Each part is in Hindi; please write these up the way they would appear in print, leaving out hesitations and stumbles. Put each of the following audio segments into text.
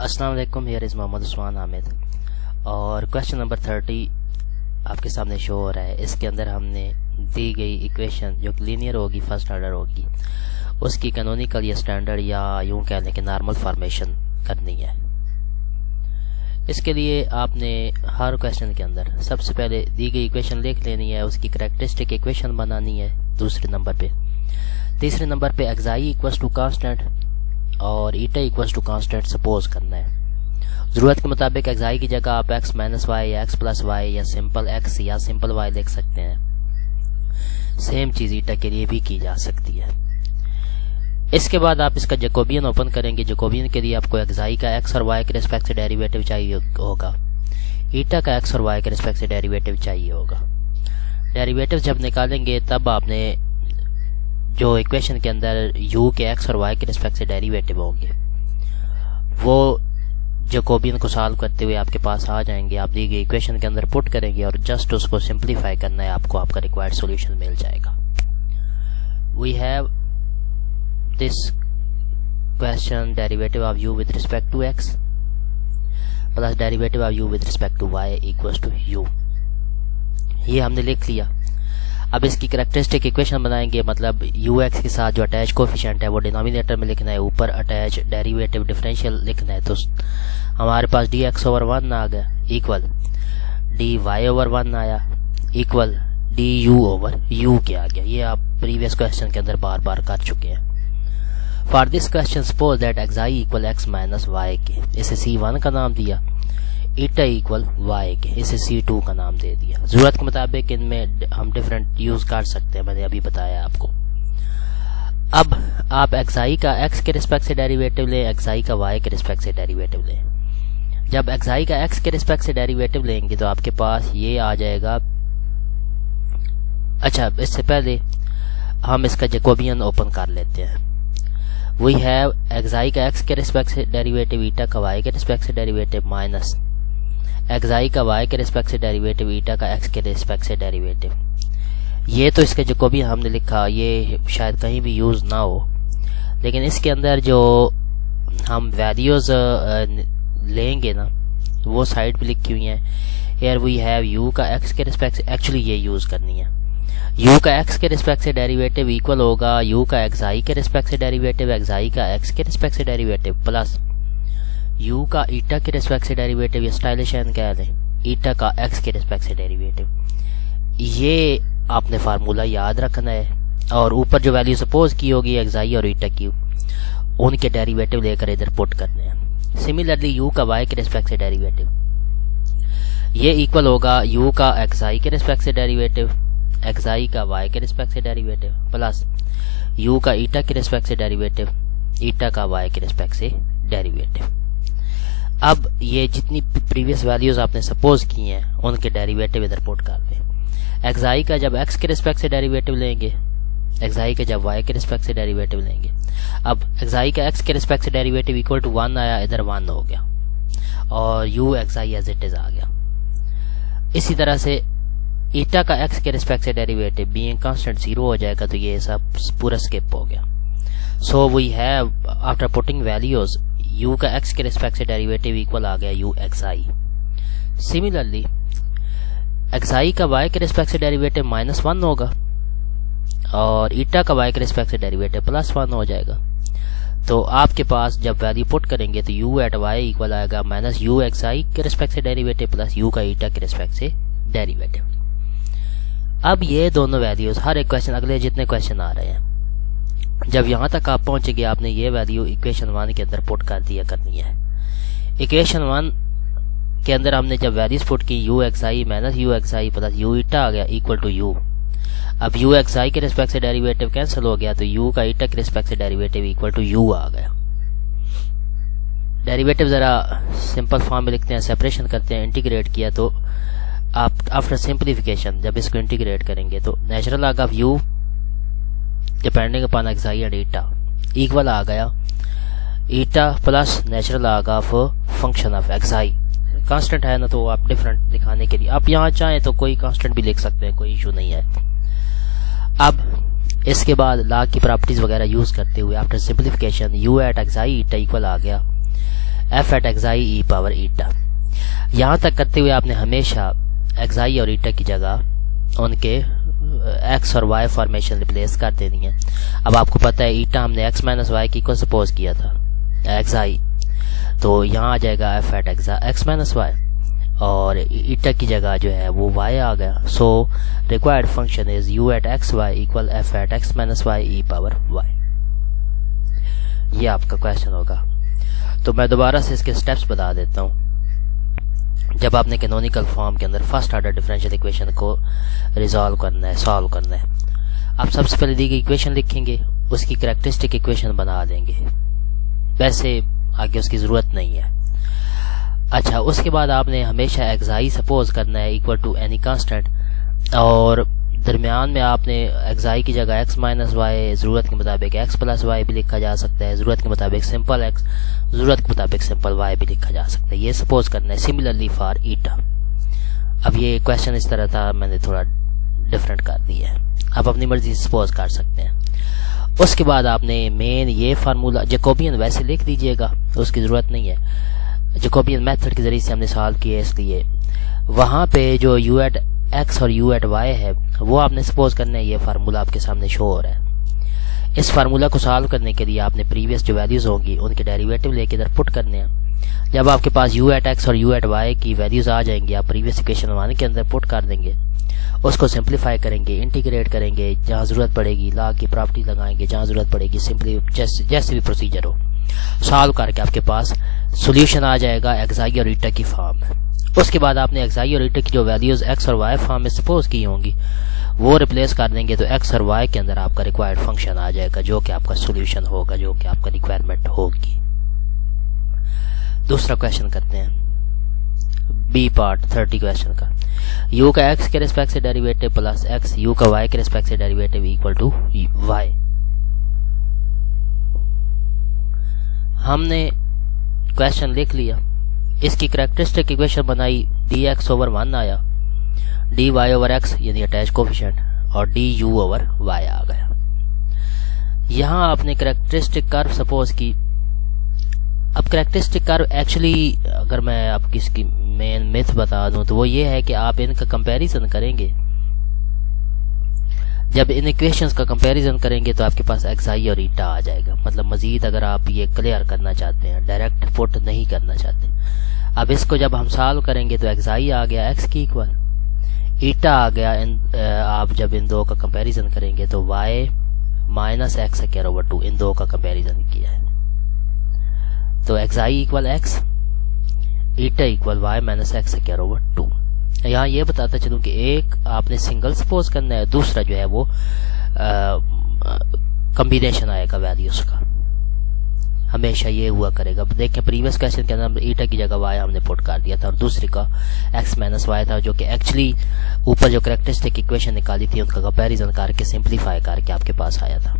अस्सलाम वालेकुम, हियर इज़ मोहम्मद उस्मान हामिद और क्वेश्चन नंबर 30 आपके सामने शो हो रहा है। इसके अंदर हमने दी गई इक्वेशन जो लीनियर होगी, फर्स्ट ऑर्डर होगी, उसकी कैनोनिकल या स्टैंडर्ड या यूं कह लें कि नॉर्मल फॉर्मेशन करनी है। इसके लिए आपने हर क्वेश्चन के अंदर सबसे पहले दी गई इक्वेशन लिख लेनी है, उसकी करैक्टरिस्टिक इक्वेशन बनानी है दूसरे नंबर पे। तीसरे नंबर पे एक्साई इक्वल्स टू कांस्टेंट और ईटा इक्वल्स टू कांस्टेंट सपोज करना है। ज़रूरत के मुताबिक एक्साई की जगह आप x माइनस वाई या x प्लस वाई या सिंपल x या सिंपल y लिख सकते हैं। सेम चीज़ ईटा के लिए भी की जा सकती है। इसके बाद आप इसका जैकोबियन ओपन करेंगे। जैकोबियन के लिए आपको एक्साई का x और y के रिस्पेक्ट से डेरिवेटिव चाहिए होगा, ईटा का x और y के रिस्पेक्ट से डेरिवेटिव चाहिए होगा। डेरिवेटिव जब निकालेंगे तब आपने जो इक्वेशन के अंदर u के x और y के रिस्पेक्ट से डेरिवेटिव होंगे वो जैकोबियन को सॉल्व करते हुए आपके पास आ जाएंगे। आप दी गई इक्वेशन के अंदर पुट करेंगे और जस्ट उसको सिंप्लीफाई करना है, आपको आपका रिक्वायर्ड सॉल्यूशन मिल जाएगा। We have this question derivative of u with respect to x plus derivative of u with respect to y equals to u। ये हमने लिख लिया। अब इसकी करैक्टरिस्टिक इक्वेशन बनाएंगे, मतलब ux के साथ जो अटैच कोफिशिएंट है वो डिनोमिनेटर में लिखना है, ऊपर अटैच डेरिवेटिव डिफरेंशियल लिखना है। तो हमारे पास dx ओवर 1 आ गया इक्वल dy ओवर 1 आया इक्वल du ओवर u के आ गया। ये आप प्रीवियस क्वेश्चन के अंदर बार बार कर चुके हैं। For this question suppose that xi equal x minus Y के, इसे c1 का नाम दिया, ईटा इक्वल y के, इसे c2 का नाम दे दिया। ज़रूरत के मुताबिक इनमें हम डिफरेंट यूज़ कर सकते हैं, मैंने अभी बताया आपको। अब आप xi का x के रिस्पेक्ट से डेरिवेटिव लें, xi का y के रिस्पेक्ट से डेरिवेटिव लें। जब xi का x के रिस्पेक्ट से डेरिवेटिव लेंगे तो आपके पास ये आ जाएगा। अच्छा, इससे पहले हम इसका जैकोबियन ओपन कर लेते हैं। वी हैव xi का x के रिस्पेक्ट से डेरिवेटिव, ईटा का y के रिस्पेक्ट से डेरिवेटिव माइनस एक्साई का y के रिस्पेक्ट से डेरिवेटिव, ईटा का x के रिस्पेक्ट से डेरिवेटिव। ये तो इसके जैकोबियन हमने लिखा, ये शायद कहीं भी यूज़ ना हो, लेकिन इसके अंदर जो हम वैल्यूज़ लेंगे ना वो साइड पे लिखी हुई हैं। हेयर वी हैव u का x के रिस्पेक्ट से, एक्चुअली ये यूज़ करनी है। u का x के रिस्पेक्ट से डेरिवेटिव इक्वल होगा u का एक्साई के रिस्पेक्ट से डेरिवेटिव, एक्साई का x के रिस्पेक्ट से डेरिवेटिव प्लस u का ईटा के रिस्पेक्ट से डेरिवेटिव, या स्टाइलिश कह दें ईटा का x के रिस्पेक्ट से डेरिवेटिव। ये आपने फार्मूला याद रखना है और ऊपर जो वैल्यू सपोज की होगी एक्साई और ईटा की, उनके डेरिवेटिव लेकर इधर पुट करने हैं। सिमिलरली u का y के रिस्पेक्ट से डेरिवेटिव, ये इक्वल होगा u का एक्साई के रिस्पेक्ट से डेरिवेटिव, एक्साई का y के रिस्पेक्ट से डेरिवेटिव प्लस u का ईटा के रिस्पेक्ट से डेरिवेटिव, ईटा का y के रिस्पेक्ट से डेरिवेटिव। अब ये जितनी प्रीवियस वैल्यूज आपने सपोज की हैं उनके डेरिवेटिव इधर पुट कर दें। एक्साई का जब x के रिस्पेक्ट से डेरिवेटिव लेंगे, एक्साई का जब y के रिस्पेक्ट से डेरिवेटिव लेंगे। अब एक्साई का x के रिस्पेक्ट से डेरिवेटिव इक्वल टू 1 आया, इधर 1 हो गया और u xi as it is आ गया। इसी तरह से ईटा का x के रिस्पेक्ट से डेरिवेटिव बीइंग कांस्टेंट 0 हो जाएगा, तो ये सब पूरा स्किप हो गया। So we have after putting values u का x के रिस्पेक्ट से डेरिवेटिव इक्वल आ गया u xi। सिमिलरली xi का y के रिस्पेक्ट से डेरिवेटिव -1 होगा और ईटा का y के रिस्पेक्ट से डेरिवेटिव +1 हो जाएगा। तो आपके पास जब वैल्यू पुट करेंगे तो u एट y इक्वल आएगा माइनस u xi के रिस्पेक्ट से डेरिवेटिव प्लस u का ईटा के रिस्पेक्ट से डेरिवेटिव। अब ये दोनों वैल्यूज हर एक क्वेश्चन, अगले जितने क्वेश्चन आ रहे हैं, जब यहाँ तक आप पहुँचेंगे आपने ये वैल्यू इक्वेशन 1 के अंदर पुट कर दिया करनी है। इक्वेशन 1 के अंदर हमने जब वैल्यूज पुट की u xi minus u xi plus u ईटा आ गया इक्वल टू u। अब u xi के रिस्पेक्ट से डेरिवेटिव कैंसिल हो गया तो u का ईटा के रिस्पेक्ट से डेरिवेटिव इक्वल टू u आ गया। डेरिवेटिव ज़रा सिंपल फॉर्म में लिखते हैं, सेपरेशन करते हैं, इंटीग्रेट किया तो आप आफ्टर सिंप्लीफिकेशन जब इसको इंटीग्रेट करेंगे तो natural log of u depending upon xi and eta equal आ गया eta plus natural log of function of xi. Constant है ना तो आप डिफरेंट दिखाने के लिए आप यहाँ चाहें तो कोई कांस्टेंट भी लिख सकते हैं, कोई इशू नहीं है। अब इसके बाद लॉग की प्रॉपर्टीज वगैरह यूज करते हुए after simplification u at xi eta equal आ गया F at xi e power eta. यहाँ तक करते हुए आपने हमेशा एक्साई और ईटा की जगह उनके एक्स और वाई फॉर्मेशन रिप्लेस कर देनी है। अब आपको पता है ईटा हमने एक्स माइनस वाई की को सपोज किया था एक्साई, तो यहाँ आ जाएगा F at X minus Y और ईटा की जगह जो है वो वाई आ गया। So required function is U at X Y equal F at X minus Y E power Y. ये आपका क्वेश्चन होगा। तो मैं दोबारा से इसके स्टेप्स बता देता हूँ। जब आपने कैनोनिकल फॉर्म के अंदर फर्स्ट ऑर्डर डिफरेंशियल इक्वेशन को रिजॉल्व करना है, सॉल्व करना है, आप सबसे पहले दी गई इक्वेशन लिखेंगे, उसकी कैरेक्टरिस्टिक इक्वेशन बना देंगे, वैसे आगे उसकी ज़रूरत नहीं है। अच्छा, उसके बाद आपने हमेशा एक्साई सपोज करना है इक्वल टू एनी कांस्टेंट, और दरमियान में आपने एक्साई की जगह एक्स माइनस वाई, ज़रूरत के मुताबिक एक्स प्लस वाई भी लिखा जा सकता है, ज़रूरत के मुताबिक सिंपल एक्स, ज़रूरत के मुताबिक सिंपल वाई भी लिखा जा सकता है। ये सपोज करना है। सिमिलरली फॉर ईटा। अब ये क्वेश्चन इस तरह था, मैंने थोड़ा डिफरेंट कर दिया है, आप अपनी मर्जी से सपोज कर सकते हैं। उसके बाद आपने मेन ये फार्मूला जैकोबियन वैसे लिख दीजिएगा, उसकी ज़रूरत नहीं है, जैकोबियन मेथड के ज़रिए से हमने सॉल्व किया, इसलिए वहाँ पे जो यू एट एक्स और यू एट वाई है वो आपने सपोज करना है। ये फार्मूला आपके सामने शो हो रहा है। इस फार्मूला को सॉल्व करने के लिए आपने प्रीवियस जो वैल्यूज होंगी उनके डेरिवेटिव लेके इधर पुट करने हैं। जब आपके पास यू एट एक्स और यू एट वाई की वैल्यूज आ जाएंगी, आप प्रीवियस इक्वेशन 1 के अंदर पुट कर देंगे, उसको सिंप्लीफाई करेंगे, इंटीग्रेट करेंगे, जहाँ ज़रूरत पड़ेगी लॉग की प्रॉपर्टी लगाएंगे, जहाँ ज़रूरत पड़ेगी सिंपली जैसे भी प्रोसीजर हो सॉल्व करके आपके पास सोल्यूशन आ जाएगा एक्साई और ईटा की फॉर्म में। उसके बाद आपने एक्साई और ईटा की जो वैल्यूज एक्स और वाई फॉर्म में सपोज की होंगी वो रिप्लेस कर देंगे, तो एक्स और वाई के अंदर आपका रिक्वायर्ड फंक्शन आ जाएगा जो कि आपका सोल्यूशन होगा, जो कि आपका रिक्वायरमेंट होगी। दूसरा क्वेश्चन करते हैं, बी पार्ट 30 क्वेश्चन का। यू का एक्स के रिस्पेक्ट से डेरिवेटिव प्लस एक्स यू का वाई के रिस्पेक्ट से डेरिवेटिव इक्वल टू वाई। हमने क्वेश्चन लिख लिया, इसकी कैरेक्टरिस्टिक इक्वेशन बनाई, डी एक्स ओवर 1 आया, डी वाई ओवर एक्स यानी अटैच कोफिशिएंट, और डी यू ओवर वाई आ गया। यहाँ आपने कैरेक्टरिस्टिक कर्व सपोज की। अब कैरेक्टरिस्टिक कर्व एक्चुअली अगर मैं आपकी इसकी मेन मिथ बता दूं तो वो ये है कि आप इनका कंपैरिजन करेंगे। जब इन इक्वेशंस का कंपैरिजन करेंगे तो आपके पास एक्साई और ईटा आ जाएगा। मतलब मजीद अगर आप ये क्लियर करना चाहते हैं, डायरेक्ट पुट नहीं करना चाहते, अब इसको जब हम सॉल्व करेंगे तो एक्साई आ गया एक्स की इक्वल, ईटा आ गया आप जब इन दो का कंपैरिजन करेंगे तो y minus x square over 2, इन दो का कंपैरिजन किया है तो xi equal x, eta equal y minus x square over 2। यहाँ ये बताता चलूँ कि एक आपने सिंगल सपोज करना है, दूसरा जो है वो कॉम्बिनेशन आएगा वैल्यूज का, हमेशा ये हुआ करेगा। देखें प्रीवियस क्वेश्चन के अंदर ईटा की जगह वाई हमने पुट कर दिया था और दूसरी का एक्स माइनस वाई था, जो कि एक्चुअली ऊपर जो कैरेक्टरिस्टिक इक्वेशन निकाली थी उनका कंपैरिजन करके सिंप्लीफाई करके आपके पास आया था।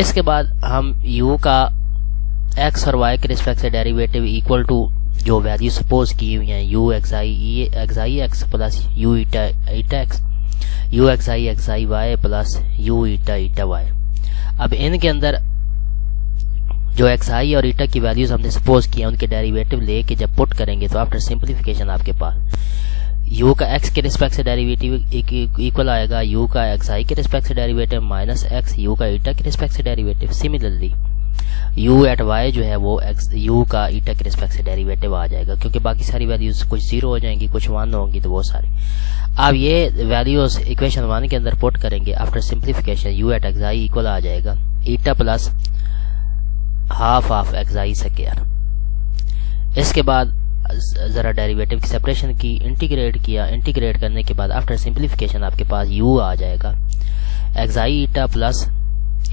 इसके बाद हम यू का एक्स और वाई के रिस्पेक्ट से डेरिवेटिव इक्वल टू जो वैल्यू सपोज की हुई हैं, U xi X plus U eta X, U xi Y plus U eta Y. अब इनके अंदर जो एक्साई और ईटा की वैल्यूज हमने सपोज किया उनके डेरिवेटिव लेके जब पुट करेंगे तो आफ्टर सिंप्लीफिकेशन आपके पास यू का एक्स के रिस्पेक्ट से डेरिवेटिव इक्वल आएगा यू का एक्साई के रिस्पेक्ट से डेरिवेटिव माइनस एक्स यू का ईटा के रिस्पेक्ट से derivative. Similarly U at Y जो है वो यू का ईटा के रिस्पेक्ट से डेरिवेटिव आ जाएगा, क्योंकि बाकी सारी वैल्यूज कुछ 0 हो जाएंगी, कुछ 1 होंगी, तो वो सारी अब ये वैल्यूज इक्वेशन 1 के अंदर पुट करेंगे। After simplification u at xi equal आ जाएगा eta plus half of xi square. इसके बाद जरा डेरिवेटिव की सेपरेशन की, इंटीग्रेट किया, इंटीग्रेट करने के बाद आफ्टर सिंप्लीफिकेशन आपके पास u आ जाएगा xi eta plus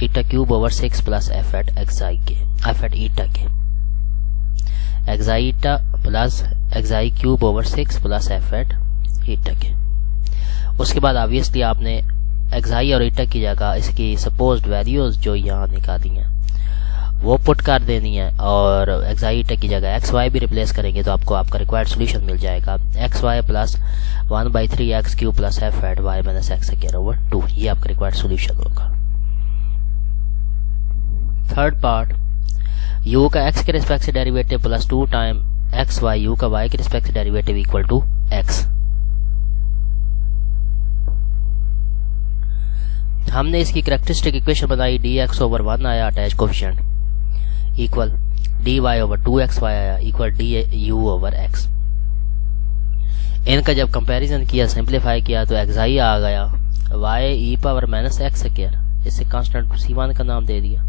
eta cube over 6 plus F at xi के, एफ एट ईटा के, xi eta plus xi cube over 6 plus F at eta के। उसके बाद ऑब्वियसली आपने एक्साई और ईटा की जगह इसकी सपोज्ड वैल्यूज जो यहाँ निकाली हैं वो पुट कर देनी है, और एक्साई ईटा की जगह एक्स वाई भी रिप्लेस करेंगे तो आपको आपका रिक्वायर्ड सोल्यूशन मिल जाएगा X Y plus 1/3 X cube plus F at Y minus x square over 2। ये आपका रिक्वायर्ड सोल्यूशन होगा। थर्ड पार्ट, यू का एक्स के रिस्पेक्ट से derivative plus 2 time x Y you का वाई के रिस्पेक्ट से डेरिवेटिव इक्वल टू एक्स। हमने इसकी कैरेक्टरिस्टिक इक्वेशन बनाई, डी एक्स ओवर 1 आया attach coefficient equal D Y over 2 Y आया equal D you over x. इनका जब कंपैरिजन किया, सिंप्लीफाई किया तो एक्साई आ गया वाई ई पावर माइनस एक्स स्क्वायर, इसे कांस्टेंट C1 का नाम दे दिया,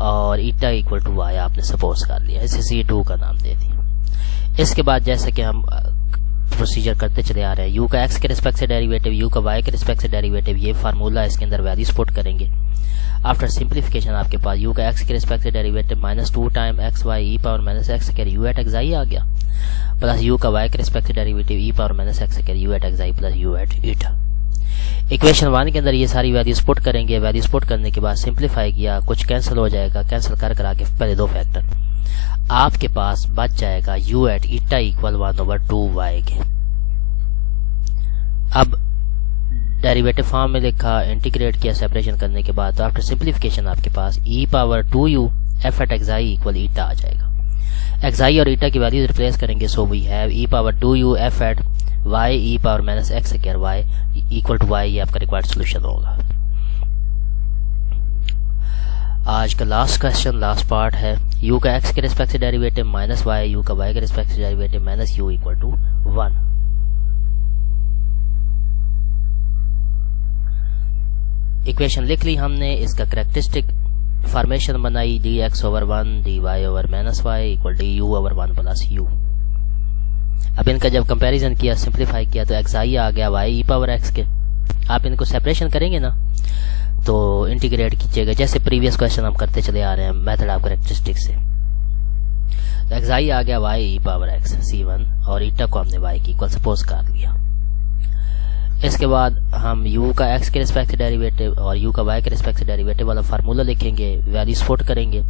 और ईटा इक्वल टू वाई आपने सपोज कर लिया, इसे C2 का नाम दे दिया। इसके बाद जैसे कि हम प्रोसीजर करते चले आ रहे हैं, यू का एक्स के रिस्पेक्ट से डेरिवेटिव, यू का वाई के रिस्पेक्ट से डेरिवेटिव, ये फार्मूला, इसके अंदर वैल्यूज पुट करेंगे। आफ्टर सिंप्लीफिकेशन आपके पास यू का एक्स के रिस्पेक्ट से derivative minus 2 time x y E power minus x square u at xi आ गया, प्लस यू का वाई के रिस्पेक्ट से derivative e power minus x square u at xi plus u at eta. Equation 1 के अंदर ये सारी वैल्यूज पुट करेंगे। वैल्यूज पुट करने के बाद सिंप्लीफाई किया, कुछ कैंसिल हो जाएगा, कैंसिल कर करा के पहले 2 फैक्टर, आपके पास बच जाएगा U at eta equal 1/2 Y के। अब डेरिवेटिव फॉर्म में लिखा, इंटीग्रेट किया सेपरेशन करने के बाद, तो आफ्टर सिंप्लीफिकेशन आपके पास e power 2u F at xi equal eta आ जाएगा। एक्साई और ईटा की वैल्यूज रिप्लेस करेंगे, so we have e power 2u F at y E power minus x square y equal to y, ये आपका रिक्वायर्ड सोल्यूशन होगा। आज का लास्ट क्वेश्चन, लास्ट पार्ट है, यू का एक्स के रिस्पेक्ट से डेरिवेटिव माइनस वाई यू का वाई के रिस्पेक्ट से derivative minus you equal to 1। Equation लिख ली हमने, इसका कैरेक्टरिस्टिक फॉर्मेशन बनाई, D X over 1 D Y over minus Y equal D you over 1 plus U. अब इनका जब कंपैरिजन किया, सिंप्लीफाई किया तो एक्साई आ गया वाई ई पावर एक्स के। आप इनको सेपरेशन करेंगे ना तो इंटीग्रेट कीजिएगा, जैसे प्रीवियस क्वेश्चन हम करते चले आ रहे हैं मेथड ऑफ कैरेक्टरिस्टिक से। एक्साई आ गया वाई ई पावर एक्स C1 और ईटा को हमने वाई की इक्वल सपोज कर लिया। इसके बाद हम u का x के रिस्पेक्ट से डेरिवेटिव और u का y के रिस्पेक्ट से डेरिवेटिव वाला फार्मूला लिखेंगे, वैल्यूज पुट करेंगे,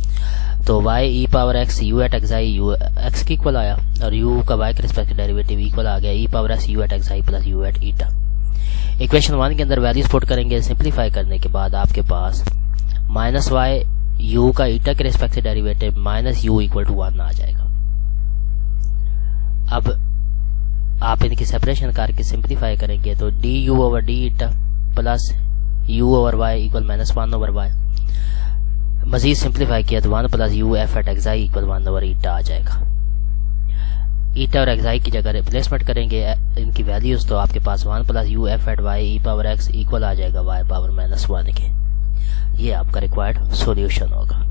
तो y e power x u at xi u x की इक्वल आया, और u का y के रिस्पेक्ट से डेरिवेटिव इक्वल आ गया e power x u at xi plus u at eta. Equation 1 के अंदर वैल्यूज पुट करेंगे, सिंप्लीफाई करने के बाद आपके पास माइनस y u का ईटा के रिस्पेक्ट से derivative minus u equal to 1 आ जाएगा। अब आप इनकी सेपरेशन करके सिंप्लीफाई करेंगे तो d you over d eta plus u over y equal minus 1 over y. मजीद सिंप्लीफाई किया तो 1 plus u F at xi equal 1 over eta आ जाएगा। ईटा और एक्साई की जगह रिप्लेसमेंट करेंगे इनकी वैल्यूज, तो आपके पास 1 plus u F at y E power x equal आ जाएगा वाई पावर माइनस 1 के। ये आपका रिक्वायर्ड सॉल्यूशन होगा।